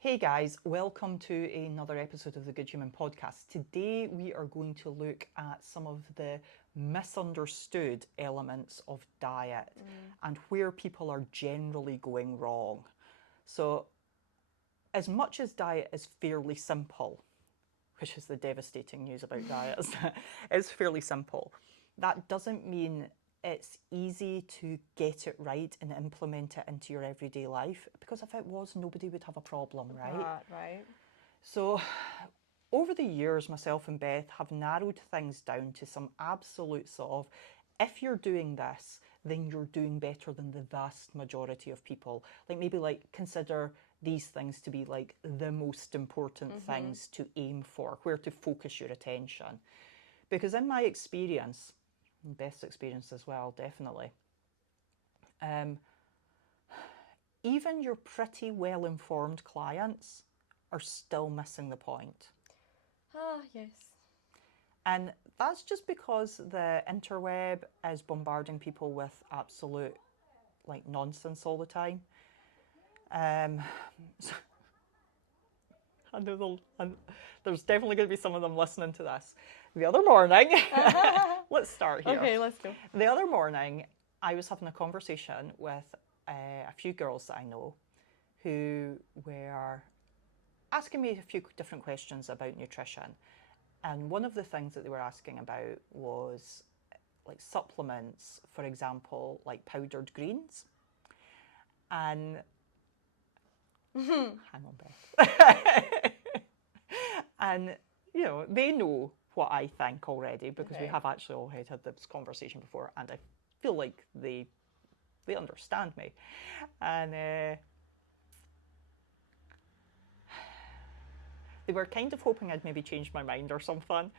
Hey guys, welcome to another episode of the Good Human Podcast. Today we are going to look at some of the misunderstood elements of diet and where people are generally going wrong. So, as much as diet is fairly simple, which is the devastating news about diets, it's fairly simple. That doesn't mean it's easy to get it right and implement it into your everyday life, because if it was, nobody would have a problem, right? Right. So, over the years, myself and Beth have narrowed things down to some absolutes of, if you're doing this, then you're doing better than the vast majority of people. Maybe consider these things to be like the most important things to aim for, where to focus your attention. Because in my experience, and Beth's experience as well, definitely, even your pretty well-informed clients are still missing the point. Yes. And that's just because the interweb is bombarding people with absolute nonsense all the time. So I know there's definitely going to be some of them listening to this. The other morning, let's start here. Okay, let's go. The other morning, I was having a conversation with a few girls that I know who were asking me a few different questions about nutrition. And one of the things that they were asking about was supplements, for example, like powdered greens. And hang on, Beth. And, they know what I think already, because we have actually all had this conversation before, and I feel like they understand me. And they were kind of hoping I'd maybe changed my mind or something,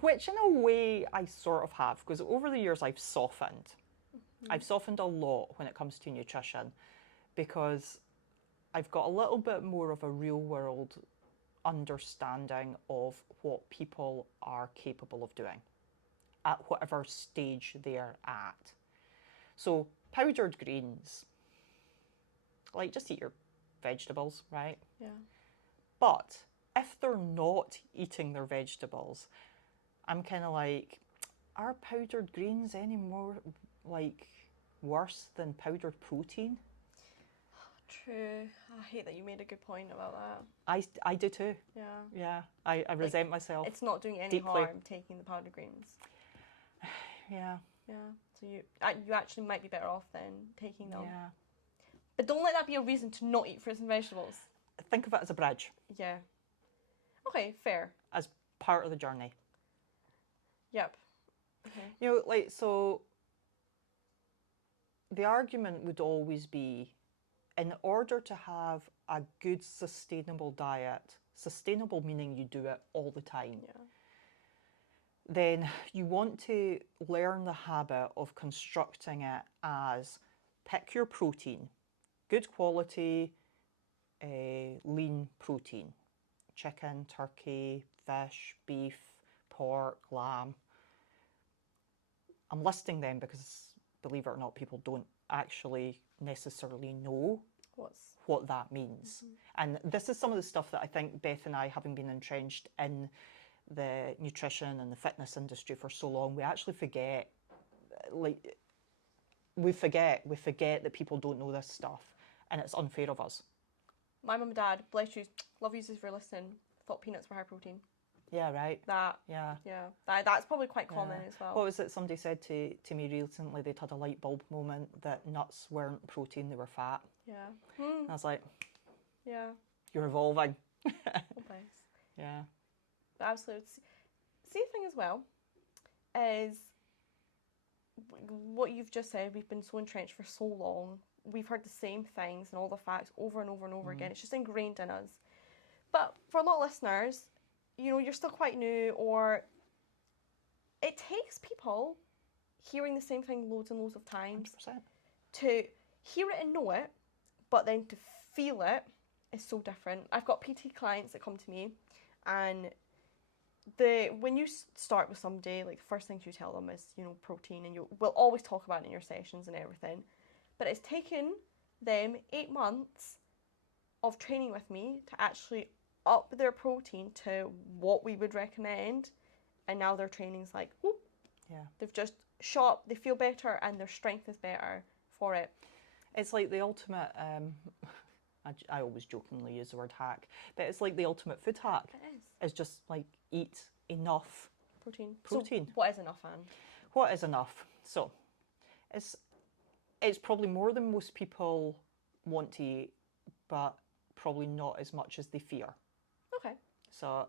which in a way I sort of have, because over the years I've softened. I've softened a lot when it comes to nutrition, because I've got a little bit more of a real world understanding of what people are capable of doing at whatever stage they're at. So powdered greens, just eat your vegetables, right? Yeah. But if they're not eating their vegetables, I'm kind of like, are powdered greens any more worse than powdered protein? True. I hate that you made a good point about that. I do too. Yeah. Yeah, I resent myself. It's not doing any deeply. harm taking the powdered greens. Yeah. Yeah. So you actually might be better off then taking them. Yeah. But don't let that be a reason to not eat fruits and vegetables. Think of it as a bridge. Yeah. Okay, fair. As part of the journey. Yep. Okay. So the argument would always be, in order to have a good sustainable diet, sustainable meaning you do it all the time, then you want to learn the habit of constructing it as pick your protein, good quality, lean protein, chicken, turkey, fish, beef, pork, lamb. I'm listing them because, believe it or not, people don't actually necessarily know what that means. And this is some of the stuff that I think Beth and I, having been entrenched in the nutrition and the fitness industry for so long, we actually forget, we forget that people don't know this stuff, and it's unfair of us. My mum and dad, bless you, love you if you're listening, thought peanuts were high protein. Yeah, right. That's probably quite common as well. What was it somebody said to me recently? They'd had a light bulb moment that nuts weren't protein, they were fat. Yeah. And I was like, yeah, you're evolving. nice. Yeah. Absolutely. See, the thing as well is what you've just said. We've been so entrenched for so long. We've heard the same things and all the facts over and over and over again. It's just ingrained in us. But for a lot of listeners, you're still quite new, or it takes people hearing the same thing loads and loads of times 100%. to hear it and know it, but then to feel it is so different. I've got PT clients that come to me, and when you start with somebody, the first thing you tell them is, protein, and we'll always talk about it in your sessions and everything. But it's taken them 8 months of training with me to actually up their protein to what we would recommend, and now their training's like, whoop, Yeah. they've just shot up, they feel better, and their strength is better for it. It's like the ultimate, I always jokingly use the word hack, but it's like the ultimate food hack. It is. It's just like eat enough Protein. protein. So what is enough, Anne? What is enough? So it's probably more than most people want to eat, but probably not as much as they fear. Okay. So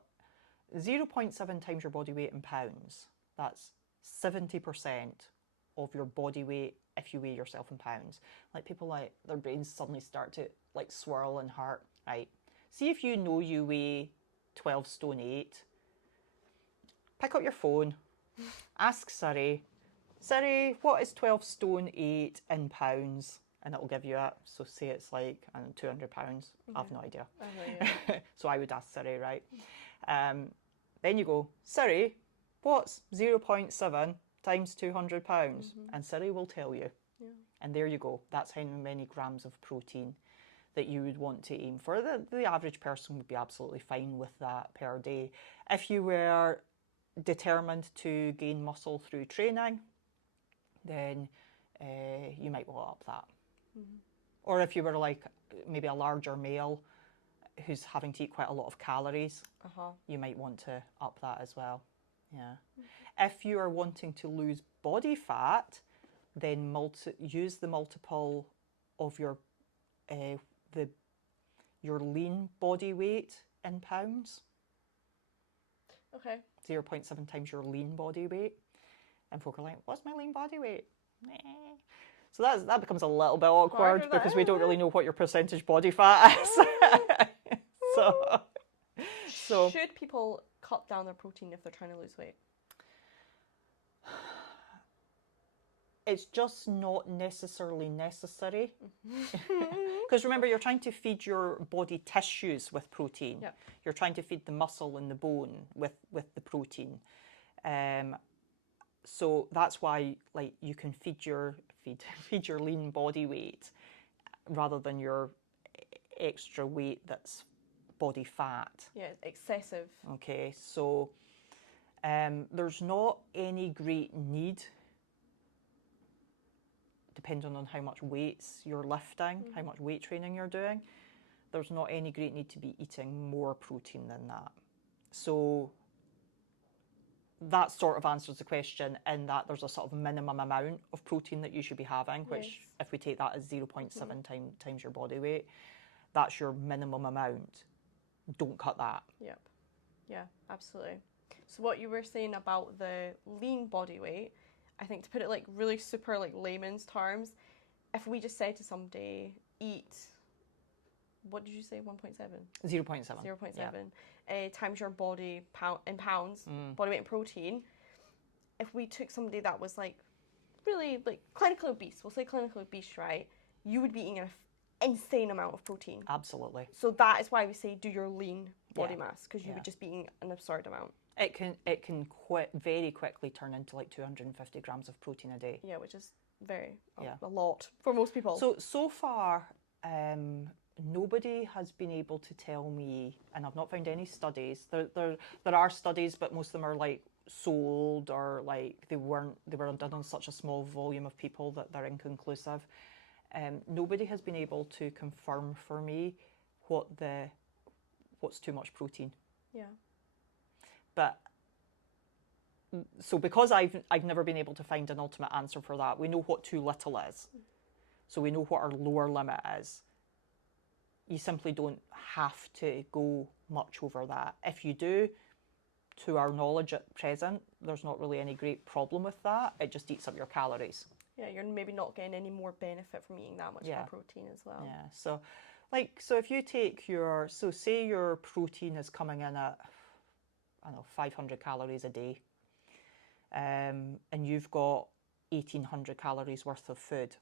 0.7 times your body weight in pounds. That's 70% of your body weight if you weigh yourself in pounds. Like people, like their brains suddenly start to like swirl and hurt, right? See if you know you weigh 12 stone 8. Pick up your phone, ask Siri, what is 12 stone 8 in pounds? And it'll give you it. So say it's like, I don't know, 200 pounds. I have no idea. So I would ask Siri, right? Then you go, Siri, what's 0.7 times 200 pounds? And Siri will tell you. Yeah. And there you go. That's how many grams of protein that you would want to aim for. The average person would be absolutely fine with that per day. If you were determined to gain muscle through training, then you might well up that. Or if you were like maybe a larger male who's having to eat quite a lot of calories, you might want to up that as well. Yeah. If you are wanting to lose body fat, then use the multiple of your lean body weight in pounds. Okay. 0.7 times your lean body weight. And folk are like, what's my lean body weight? So that becomes a little bit awkward because we don't really know what your percentage body fat is. So should people cut down their protein if they're trying to lose weight? It's just not necessarily necessary. Because remember, you're trying to feed your body tissues with protein. Yep. You're trying to feed the muscle and the bone with the protein. So that's why like you can feed your lean body weight rather than your extra weight that's body fat. Yeah, excessive. Okay, so there's not any great need, depending on how much weights you're lifting, how much weight training you're doing, there's not any great need to be eating more protein than that. So that sort of answers the question in that there's a sort of minimum amount of protein that you should be having, which if we take that as 0.7 times your body weight, that's your minimum amount. Don't cut that. Yep. Yeah, absolutely. So what you were saying about the lean body weight, I think to put it like really super like layman's terms, if we just said to somebody, eat, what did you say, 1.7? 0.7. 0.7 Yeah. Times your body in pounds, body weight in protein. If we took somebody that was like really like clinically obese, we'll say clinically obese, right? You would be eating an insane amount of protein. Absolutely. So that is why we say do your lean body mass, because you would just be eating an absurd amount. It can very quickly turn into like 250 grams of protein a day. Yeah, which is a lot for most people. So far, nobody has been able to tell me, and I've not found any studies. There are studies, but most of them are like sold or like they were done on such a small volume of people that they're inconclusive. Nobody has been able to confirm for me what's too much protein. Yeah. But so because I've never been able to find an ultimate answer for that, we know what too little is. So we know what our lower limit is. You simply don't have to go much over that. If you do, to our knowledge at present, there's not really any great problem with that. It just eats up your calories. Yeah, you're maybe not getting any more benefit from eating that much more protein as well. Yeah, so if you take say your protein is coming in at, I don't know, 500 calories a day, and you've got 1,800 calories worth of food.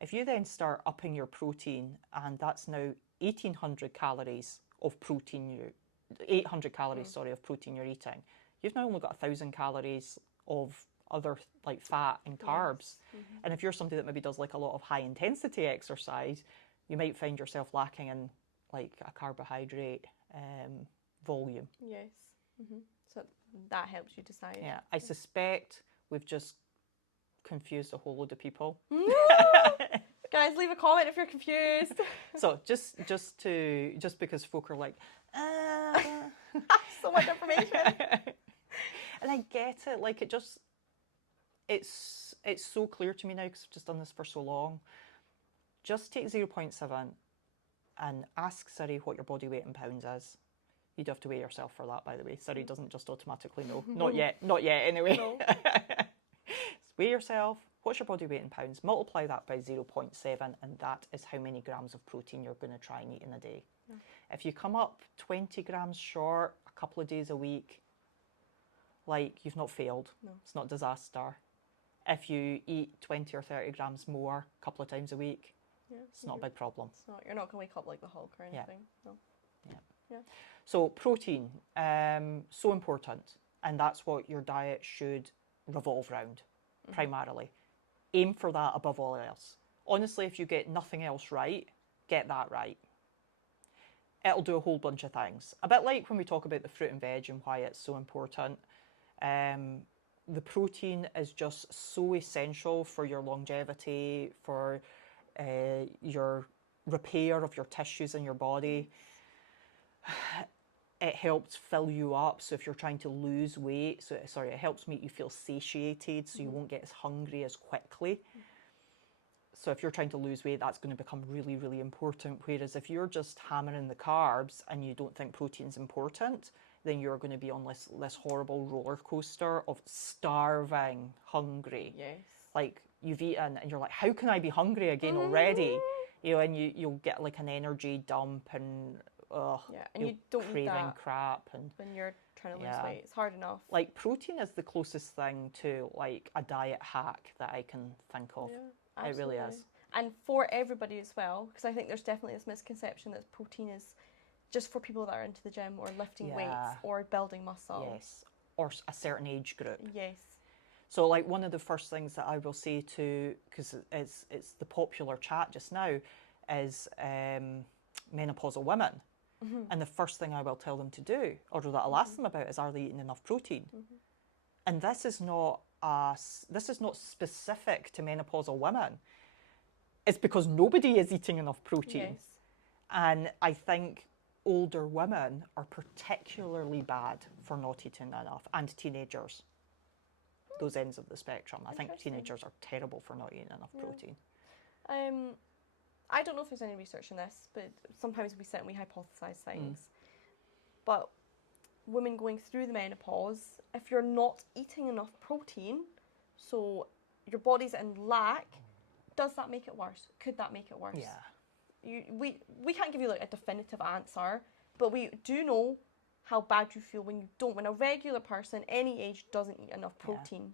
If you then start upping your protein, and that's now 1,800 calories of protein, 800 calories, of protein you're eating, you've now only got 1,000 calories of other like fat and carbs. And if you're somebody that maybe does like a lot of high intensity exercise, you might find yourself lacking in like a carbohydrate volume. Yes. So that helps you decide. Yeah, I suspect we've just confused a whole load of people. Guys, leave a comment if you're confused. So just because folk are like, so much information. And I get it. Like it's so clear to me now because I've just done this for so long. Just take 0.7 and ask Siri what your body weight in pounds is. You'd have to weigh yourself for that, by the way. Siri doesn't just automatically know. Not yet anyway. No. Weigh yourself. What's your body weight in pounds? Multiply that by 0.7 and that is how many grams of protein you're going to try and eat in a day. Yeah. If you come up 20 grams short a couple of days a week, like, you've not failed. No. It's not disaster. If you eat 20 or 30 grams more a couple of times a week, it's not a big problem. It's not, you're not going to wake up like the Hulk or anything. No. Yeah. So protein, so important. And that's what your diet should revolve around, primarily. Aim for that above all else. Honestly, if you get nothing else right, get that right. It'll do a whole bunch of things. A bit like when we talk about the fruit and veg and why it's so important. The protein is just so essential for your longevity, for your repair of your tissues in your body. It helps fill you up, so if you're trying to lose weight, it helps make you feel satiated, so you won't get as hungry as quickly. So if you're trying to lose weight, that's going to become really, really important. Whereas if you're just hammering the carbs and you don't think protein's important, then you're going to be on this horrible roller coaster of starving, hungry. Yes. Like, you've eaten and you're like, how can I be hungry again already? You know, and you'll get like an energy dump and and you don't craving need that crap and when you're trying to lose weight. It's hard enough. Like, protein is the closest thing to like a diet hack that I can think of. Yeah, it really is. And for everybody as well, because I think there's definitely this misconception that protein is just for people that are into the gym or lifting weights or building muscle. Yes, or a certain age group. Yes. So, like, one of the first things that I will say to, because it's the popular chat just now, is menopausal women. And the first thing I will tell them to do, or that I'll ask them about, is, are they eating enough protein? And this is not specific to menopausal women. It's because nobody is eating enough protein. Yes. And I think older women are particularly bad for not eating enough, and teenagers. Those ends of the spectrum. I think teenagers are terrible for not eating enough protein. I don't know if there's any research on this, but sometimes we sit and we hypothesize things. But women going through the menopause, if you're not eating enough protein, so your body's in lack, does that make it worse? Could that make it worse? Yeah. We can't give you like a definitive answer, but we do know how bad you feel when you don't. When a regular person, any age, doesn't eat enough protein. Yeah.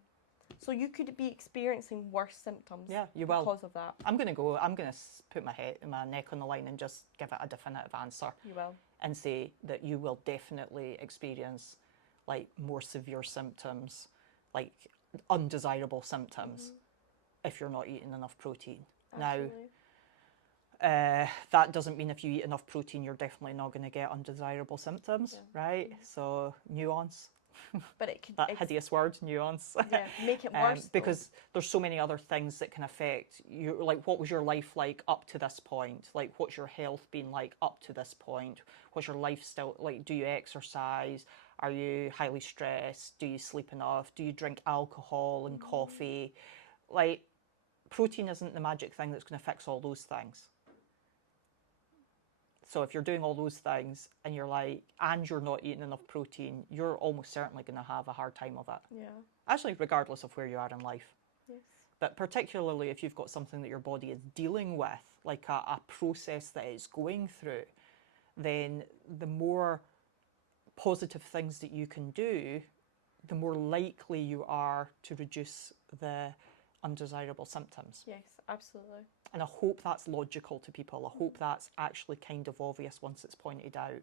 So you could be experiencing worse symptoms because of that. I'm going to put my neck on the line and just give it a definitive answer. You will. And say that you will definitely experience like more severe symptoms, like undesirable symptoms, if you're not eating enough protein. Absolutely. Now, that doesn't mean if you eat enough protein, you're definitely not going to get undesirable symptoms, right? So nuance. But it could, that hideous word, nuance. Yeah, make it worse. Because there's so many other things that can affect you. Like, what was your life like up to this point? Like, what's your health been like up to this point? What's your lifestyle like? Do you exercise? Are you highly stressed? Do you sleep enough? Do you drink alcohol and coffee? Like, protein isn't the magic thing that's going to fix all those things. So if you're doing all those things and you're not eating enough protein, you're almost certainly going to have a hard time of it. Yeah. Actually, regardless of where you are in life. Yes. But particularly if you've got something that your body is dealing with, like a process that it's going through, then the more positive things that you can do, the more likely you are to reduce the undesirable symptoms. Yes, absolutely. And I hope that's logical to people. I hope that's actually kind of obvious once it's pointed out.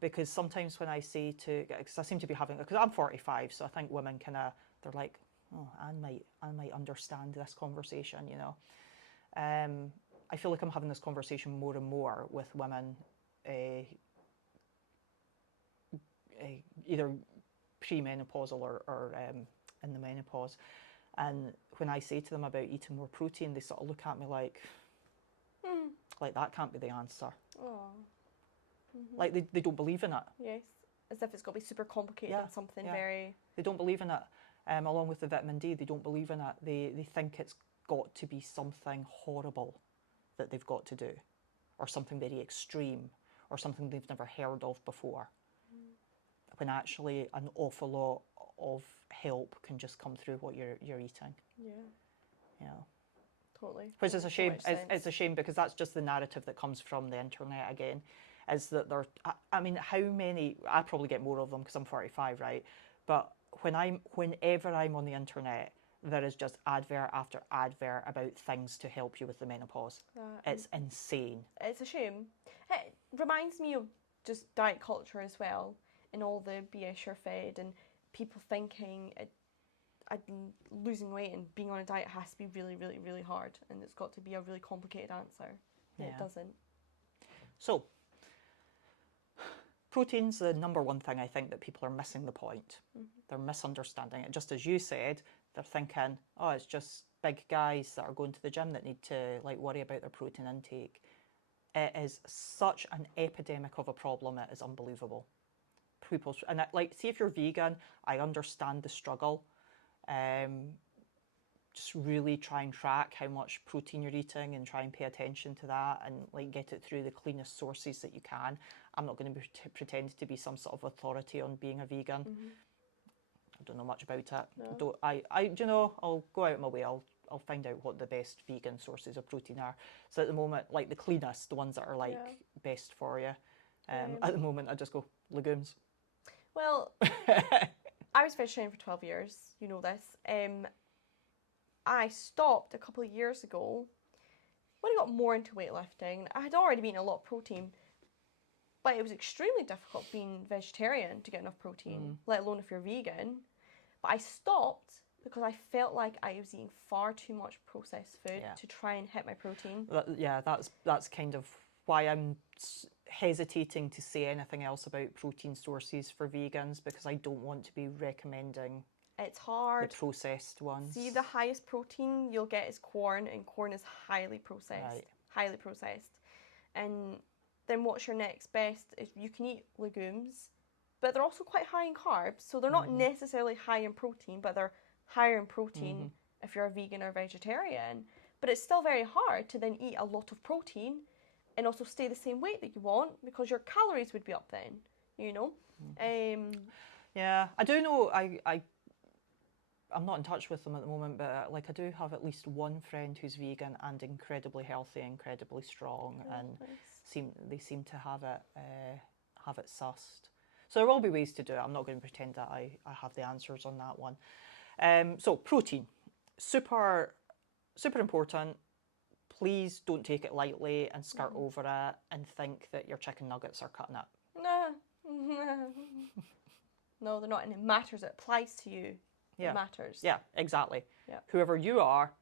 Because sometimes when I say because I seem to be having, because I'm 45, so I think women they're like, oh, Anne might understand this conversation, you know. I feel like I'm having this conversation more and more with women, either premenopausal or in the menopause. And when I say to them about eating more protein, they sort of look at me like that can't be the answer. Oh. Like they don't believe in it. Yes. As if it's got to be super complicated and something very... They don't believe in it. Along with the vitamin D, they don't believe in it. They think it's got to be something horrible that they've got to do, or something very extreme, or something they've never heard of before. When actually an awful lot of help can just come through what you're eating. Yeah. Yeah. Totally. Which is a shame. So It's a shame because that's just the narrative that comes from the internet again, is that there. I mean, how many? I probably get more of them because I'm 45, right? But whenever I'm on the internet, there is just advert after advert about things to help you with the menopause. It's insane. It's a shame. It reminds me of just diet culture as well, and all the BS you're fed, and people thinking losing weight and being on a diet has to be really, really, really hard, and it's got to be a really complicated answer. And it doesn't. So, protein's the number one thing I think that people are missing the point. They're misunderstanding it. Just as you said, they're thinking, oh, it's just big guys that are going to the gym that need to worry about their protein intake. It is such an epidemic of a problem. It is unbelievable. People, and see if you're vegan, I understand the struggle. Just really try and track how much protein you're eating and try and pay attention to that and get it through the cleanest sources that you can. I'm not going to pretend to be some sort of authority on being a vegan. I don't know much about it. No. I'll go out of my way. I'll find out what the best vegan sources of protein are. So at the moment, the cleanest, the ones that are best for you. At the moment, I just go legumes. Well, I was vegetarian for 12 years. You know this. I stopped a couple of years ago when I got more into weightlifting. I had already been a lot of protein, but it was extremely difficult being vegetarian to get enough protein, let alone if you're vegan. But I stopped because I felt like I was eating far too much processed food to try and hit my protein. That's kind of why I'm hesitating to say anything else about protein sources for vegans, because I don't want to be recommending it's hard. The processed ones. See, the highest protein you'll get is corn, and corn is highly processed. Right. Highly processed. And then what's your next best? Is you can eat legumes, but they're also quite high in carbs, so they're not necessarily high in protein, but they're higher in protein if you're a vegan or vegetarian. But it's still very hard to then eat a lot of protein and also stay the same weight that you want, because your calories would be up then, you know? Yeah, I do know, I'm not in touch with them at the moment, but I do have at least one friend who's vegan and incredibly healthy, incredibly strong, and nice. they seem to have it sussed. So there will be ways to do it. I'm not going to pretend that I have the answers on that one. So protein, super, super important. Please don't take it lightly and skirt over it and think that your chicken nuggets are cutting it. No, they're not, and it matters. It applies to you. Yeah. It matters. Yeah, exactly. Yep. Whoever you are,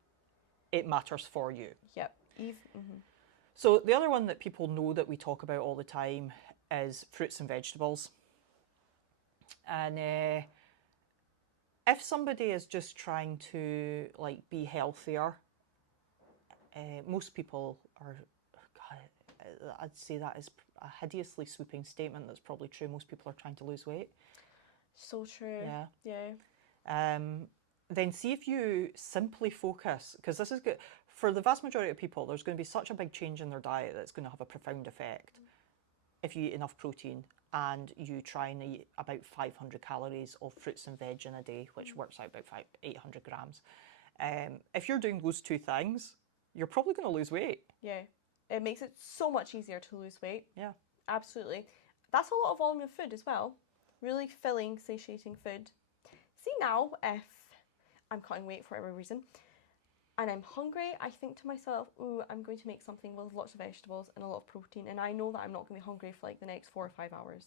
it matters for you. Yep. So the other one that people know that we talk about all the time is fruits and vegetables. And if somebody is just trying to be healthier, most people are, God, I'd say that is a hideously sweeping statement that's probably true. Most people are trying to lose weight. So true. Yeah. Then see if you simply focus, because this is good for the vast majority of people. There's going to be such a big change in their diet that's going to have a profound effect if you eat enough protein and you try and eat about 500 calories of fruits and veg in a day, which works out about 800 grams. If you're doing those two things, you're probably going to lose weight. Yeah, it makes it so much easier to lose weight. Yeah, absolutely. That's a lot of volume of food as well. Really filling, satiating food. See, now if I'm cutting weight for whatever reason and I'm hungry, I think to myself, ooh, I'm going to make something with lots of vegetables and a lot of protein, and I know that I'm not going to be hungry for the next 4 or 5 hours.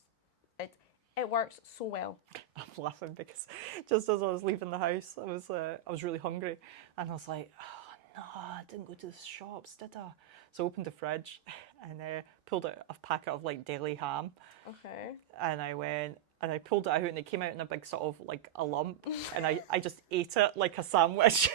It works so well. I'm laughing because just as I was leaving the house, I was really hungry, and I was like, oh no, I didn't go to the shops, did I? So I opened the fridge and pulled out a packet of like deli ham. Okay. And I went and I pulled it out and it came out in a big sort of like a lump. And I just ate it like a sandwich.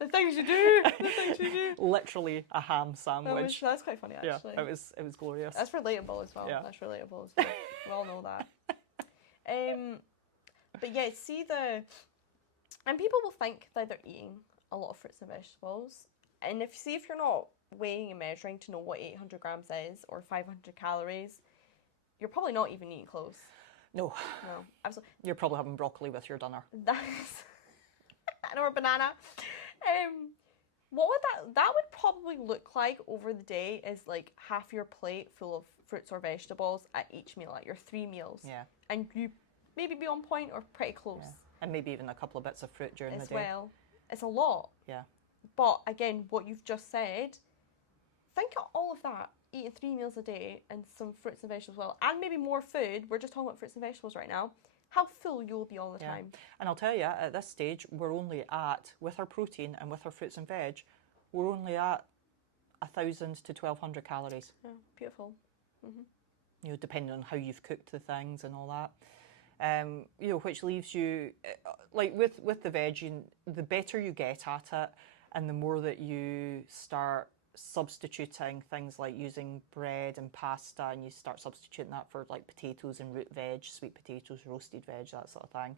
The things you do. The things you do. Literally a ham sandwich. That's quite funny, actually. Yeah, it was glorious. That's relatable as well. Yeah. That's relatable as well. We all know that. But yeah, and people will think that they're eating a lot of fruits and vegetables. And if you're not weighing and measuring to know what 800 grams is or 500 calories, you're probably not even eating close. No, absolutely. You're probably having broccoli with your dinner. Or a banana. What would that would probably look like over the day is like half your plate full of fruits or vegetables at each meal, at your 3 meals. Yeah. And you maybe be on point or pretty close. Yeah. And maybe even a couple of bits of fruit during the day. As well. It's a lot. Yeah. But again, what you've just said, think of all of that, eating 3 meals a day and some fruits and vegetables as well, and maybe more food. We're just talking about fruits and vegetables right now. How full you will be all the time. And I'll tell you, at this stage, we're only at, with our protein and with our fruits and veg, we're only at 1,000 to 1,200 calories. Yeah, beautiful. Mm-hmm. You know, depending on how you've cooked the things and all that. You know, which leaves you, like with the veg, the better you get at it, and the more that you start substituting things like using bread and pasta, and you start substituting that for like potatoes and root veg, sweet potatoes, roasted veg, that sort of thing,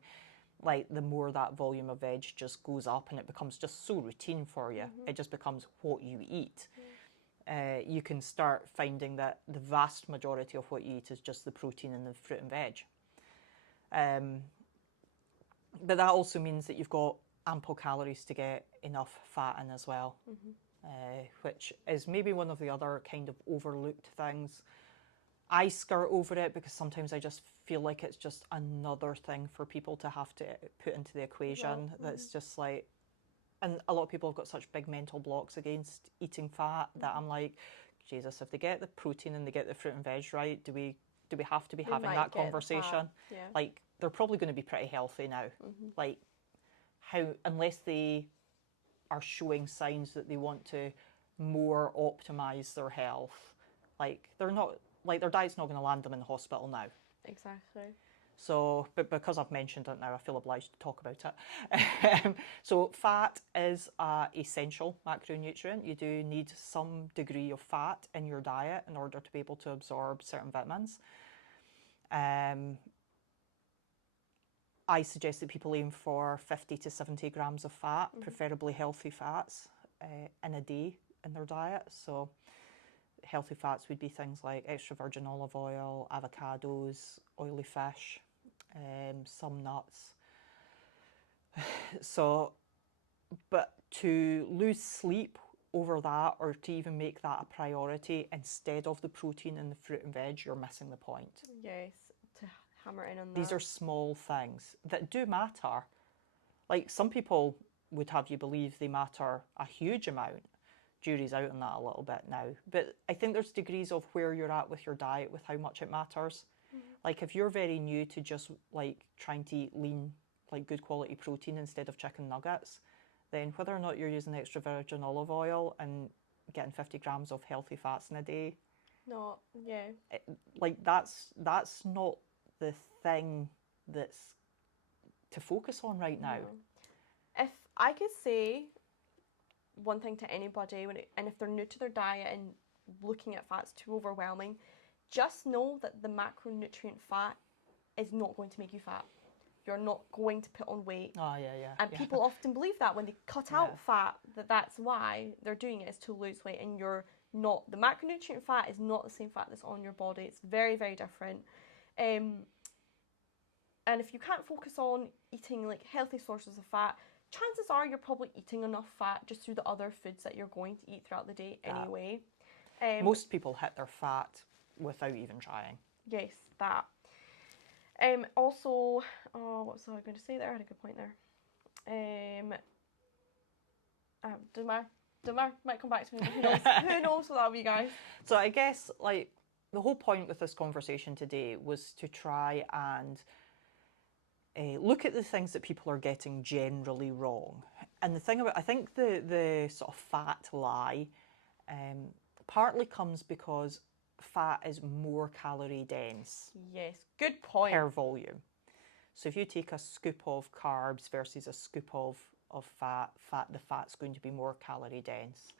like the more that volume of veg just goes up and it becomes just so routine for you. Mm-hmm. It just becomes what you eat. You can start finding that the vast majority of what you eat is just the protein and the fruit and veg. But that also means that you've got ample calories to get enough fat in as well. Mm-hmm. Which is maybe one of the other kind of overlooked things. I skirt over it because sometimes I just feel like it's just another thing for people to have to put into the equation. That's just like, and a lot of people have got such big mental blocks against eating fat that I'm like, Jesus, if they get the protein and they get the fruit and veg right, do we have to be having that conversation? Yeah. Like, they're probably going to be pretty healthy now. Mm-hmm. Like, unless they are showing signs that they want to more optimize their health, like they're not, like their diet's not going to land them in the hospital now. Exactly. So, but because I've mentioned it now, I feel obliged to talk about it. So fat is an essential macronutrient. You do need some degree of fat in your diet in order to be able to absorb certain vitamins. I suggest that people aim for 50 to 70 grams of fat, preferably healthy fats, in a day in their diet. So healthy fats would be things like extra virgin olive oil, avocados, oily fish, some nuts. So, but to lose sleep over that, or to even make that a priority instead of the protein and the fruit and veg, you're missing the point. Yes, to hammer in on that. These are small things that do matter. Like, some people would have you believe they matter a huge amount. Jury's out on that a little bit now. But I think there's degrees of where you're at with your diet, with how much it matters. Like, if you're very new to just like trying to eat lean, like good quality protein instead of chicken nuggets, then whether or not you're using extra virgin olive oil and getting 50 grams of healthy fats in a day, that's not the thing that's to focus on right now. If I could say one thing to anybody, and if they're new to their diet and looking at fat's too overwhelming, just know that the macronutrient fat is not going to make you fat. You're not going to put on weight. Oh, yeah. And people often believe that when they cut out fat, that's why they're doing it, is to lose weight. And you're not. The macronutrient fat is not the same fat that's on your body. It's very, very different. And if you can't focus on eating like healthy sources of fat, chances are you're probably eating enough fat just through the other foods that you're going to eat throughout the day anyway. Most people hit their fat without even trying. Yes, that. Also, what was I going to say there? I had a good point there. Dumar might come back to me. Who knows? Who knows what that'll be, guys? So I guess like the whole point with this conversation today was to try and look at the things that people are getting generally wrong. And the thing about, I think the sort of fat lie partly comes because fat is more calorie dense. Yes, good point. Per volume. So if you take a scoop of carbs versus a scoop of fat, the fat's going to be more calorie dense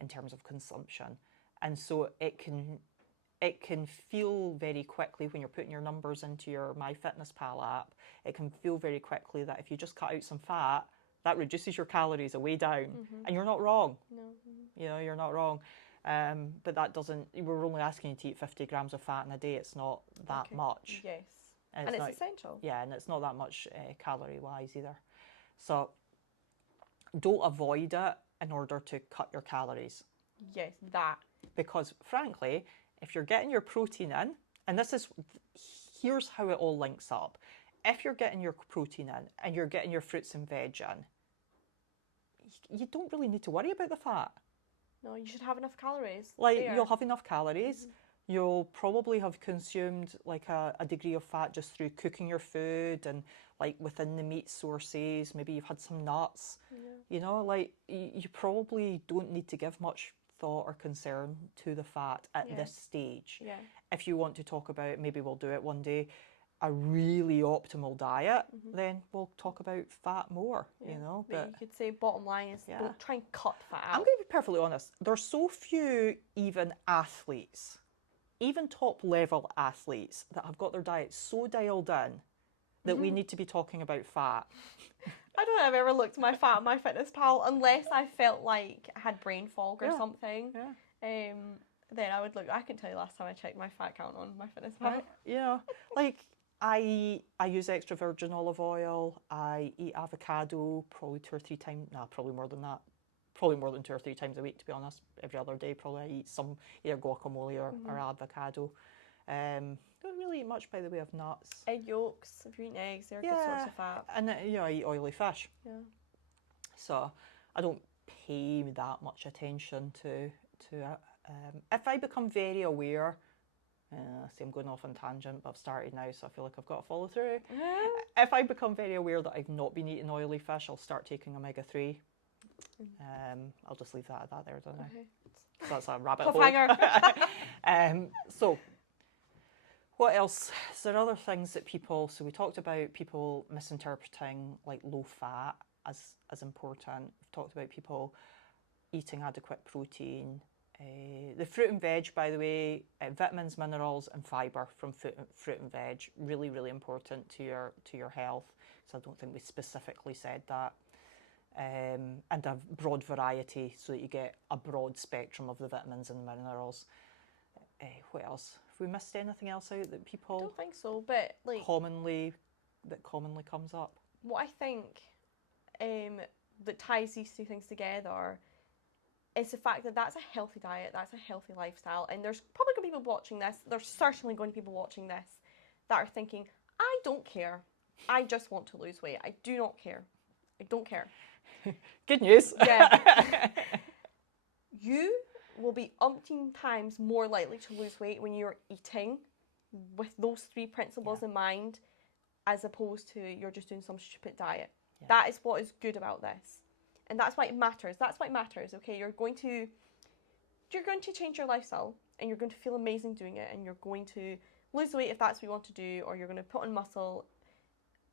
in terms of consumption. And so it can feel very quickly when you're putting your numbers into your MyFitnessPal app, it can feel very quickly that if you just cut out some fat, that reduces your calories way down. And you're not wrong. No. You know, you're not wrong. But that doesn't, we're only asking you to eat 50 grams of fat in a day. It's not that much. Yes. And it's not, essential. Yeah, and it's not that much calorie-wise either. So don't avoid it in order to cut your calories. Yes, that. Because frankly, if you're getting your protein in, and here's how it all links up. If you're getting your protein in and you're getting your fruits and veg in, you don't really need to worry about the fat. No, you should have enough calories. Like, you'll have enough calories. You'll probably have consumed like a degree of fat just through cooking your food and like within the meat sources. Maybe you've had some nuts. You know, like you probably don't need to give much thought or concern to the fat at this stage. Yeah. If you want to talk about, maybe we'll do it one day, a really optimal diet, then we'll talk about fat more, you know. But you could say bottom line is don't try and cut fat out. I'm going to be perfectly honest. There's so few even athletes, even top level athletes, that have got their diet so dialed in that we need to be talking about fat. I don't think I've ever looked at my fat on MyFitnessPal unless I felt like I had brain fog or something. Yeah. Then I would look. I can tell you last time I checked my fat count on MyFitnessPal. Right. You know, like I use extra virgin olive oil. I eat avocado probably 2 or 3 times. No, probably more than that. Probably more than 2 or 3 times a week, to be honest. Every other day, probably I eat some either guacamole or avocado. Don't really eat much by the way of nuts. Egg yolks. If you're eating eggs, they're a good source of fat. And I eat oily fish. Yeah. So I don't pay that much attention to it. If I become very aware, see I'm going off on tangent, but I've started now, so I feel like I've got to follow through. If I become very aware that I've not been eating oily fish, I'll start taking omega-3. I'll just leave that at that there, don't I? Okay. So that's a rabbit hole. Cliffhanger. So what else? Is there other things that people, so we talked about people misinterpreting like low fat as important. We've talked about people eating adequate protein. The fruit and veg, by the way, vitamins, minerals and fibre from fruit and veg, really, really important to your health. So I don't think we specifically said that. And a broad variety so that you get a broad spectrum of the vitamins and minerals. What else? Have we missed anything else out that people I don't think so, but like commonly comes up? what I think that ties these two things together is the fact that that's a healthy diet, that's a healthy lifestyle, and there's probably going to be people watching this, there's certainly going to be people watching this that are thinking, I don't care, I just want to lose weight, I do not care, I don't care. Good news. Yeah. You will be umpteen times more likely to lose weight when you're eating with those 3 principles in mind, as opposed to you're just doing some stupid diet. Yeah. That is what is good about this. And that's why it matters. That's why it matters, okay? You're going to change your lifestyle and you're going to feel amazing doing it and you're going to lose weight if that's what you want to do, or you're going to put on muscle.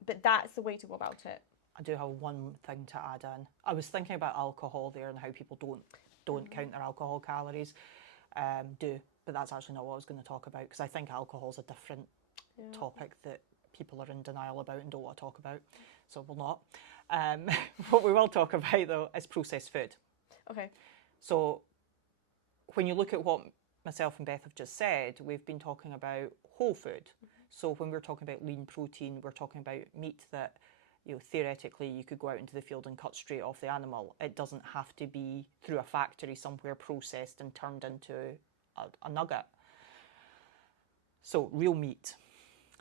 But that's the way to go about it. I do have one thing to add in. I was thinking about alcohol there and how people don't count their alcohol calories. But that's actually not what I was going to talk about, because I think alcohol is a different topic that people are in denial about and don't want to talk about. So we'll not. What we will talk about though is processed food. Okay. So when you look at what myself and Beth have just said, we've been talking about whole food. So when we're talking about lean protein, we're talking about meat that, you know, theoretically you could go out into the field and cut straight off the animal. It doesn't have to be through a factory somewhere processed and turned into a nugget. So real meat,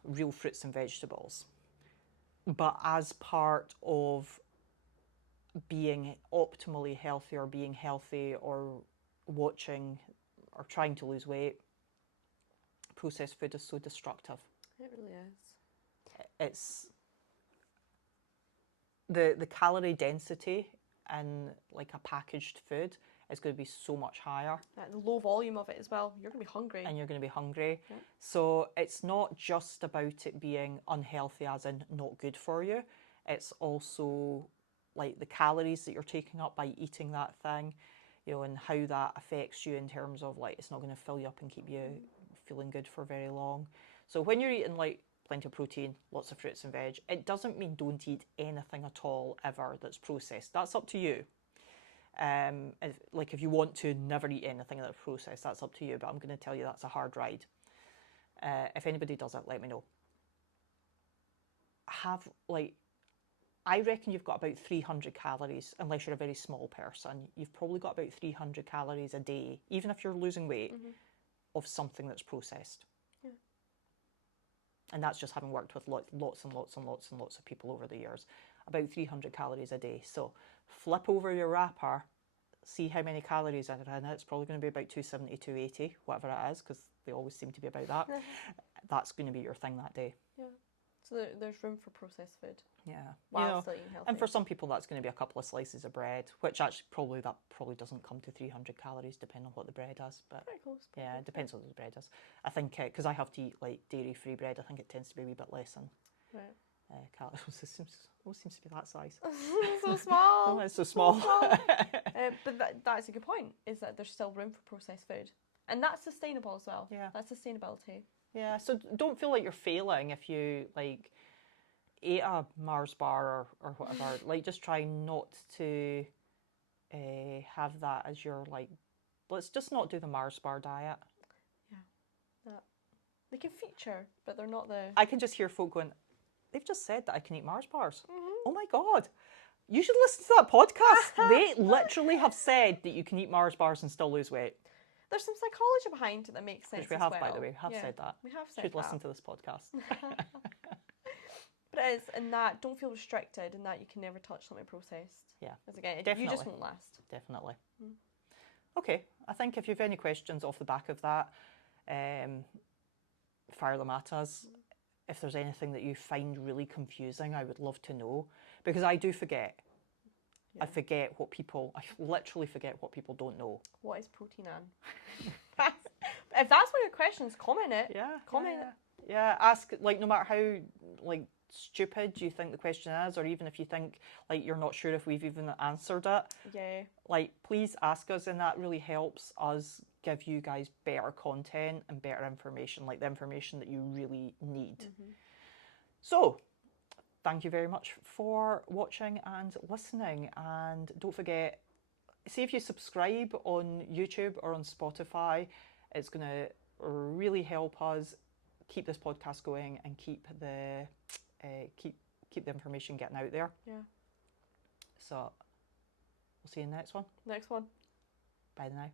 real fruits and vegetables. But as part of being optimally healthy or being healthy or watching or trying to lose weight, processed food is so destructive. It really is. the calorie density in like a packaged food is going to be so much higher. The low volume of it as well. You're going to be hungry. And you're going to be hungry. Yeah. So it's not just about it being unhealthy as in not good for you. It's also like the calories that you're taking up by eating that thing, you know, and how that affects you in terms of like it's not going to fill you up and keep you feeling good for very long. So when you're eating like plenty of protein, lots of fruits and veg, it doesn't mean don't eat anything at all ever that's processed. That's up to you. If you want to never eat anything that's processed, that's up to you. But I'm going to tell you that's a hard ride. If anybody does it, let me know. I reckon you've got about 300 calories, unless you're a very small person. You've probably got about 300 calories a day, even if you're losing weight, of something that's processed. Yeah. And that's just having worked with lots and lots and lots and lots of people over the years. About 300 calories a day. So flip over your wrapper, see how many calories are in it. It's probably going to be about 270, 280, whatever it is, because they always seem to be about that. That's going to be your thing that day. Yeah. So there's room for processed food. Yeah. While still eating healthy. And for some people, that's going to be a couple of slices of bread, which actually probably doesn't come to 300 calories, depending on what the bread is. But pretty close. It depends on what the bread is. I think because I have to eat like dairy-free bread, I think it tends to be a wee bit less than calories. It seems to be that size. So small. Oh, it's so small. But that's a good point. Is that there's still room for processed food, and that's sustainable as well. Yeah. That's sustainability. Yeah, so don't feel like you're failing if you like ate a Mars bar or whatever. Like just try not to have that as your like. Let's just not do the Mars bar diet. Yeah, they can feature, but they're not the. I can just hear folk going, they've just said that I can eat Mars bars. Oh my God. You should listen to that podcast. They literally have said that you can eat Mars bars and still lose weight. There's some psychology behind it that makes sense. Which we have, as by well. the way. We have said that. We have said should that. listen to this podcast. But it is in that don't feel restricted in that you can never touch something processed. Yeah. Because again, Definitely. you just won't last. Definitely. Okay. I think if you've any questions off the back of that, fire them at us. If there's anything that you find really confusing, I would love to know. Because I do forget. Yeah. I literally forget what people don't know. What is protein in? If that's one of your questions, comment it. Yeah. Comment it. Yeah, ask, like, no matter how, like, stupid you think the question is, or even if you think, like, you're not sure if we've even answered it. Yeah. Like, please ask us, and that really helps us give you guys better content and better information, like the information that you really need. So, thank you very much for watching and listening, and don't forget, see if you subscribe on YouTube or on Spotify. It's going to really help us keep this podcast going and keep the information getting out there. Yeah. So we'll see you in the next one. Next one. Bye now.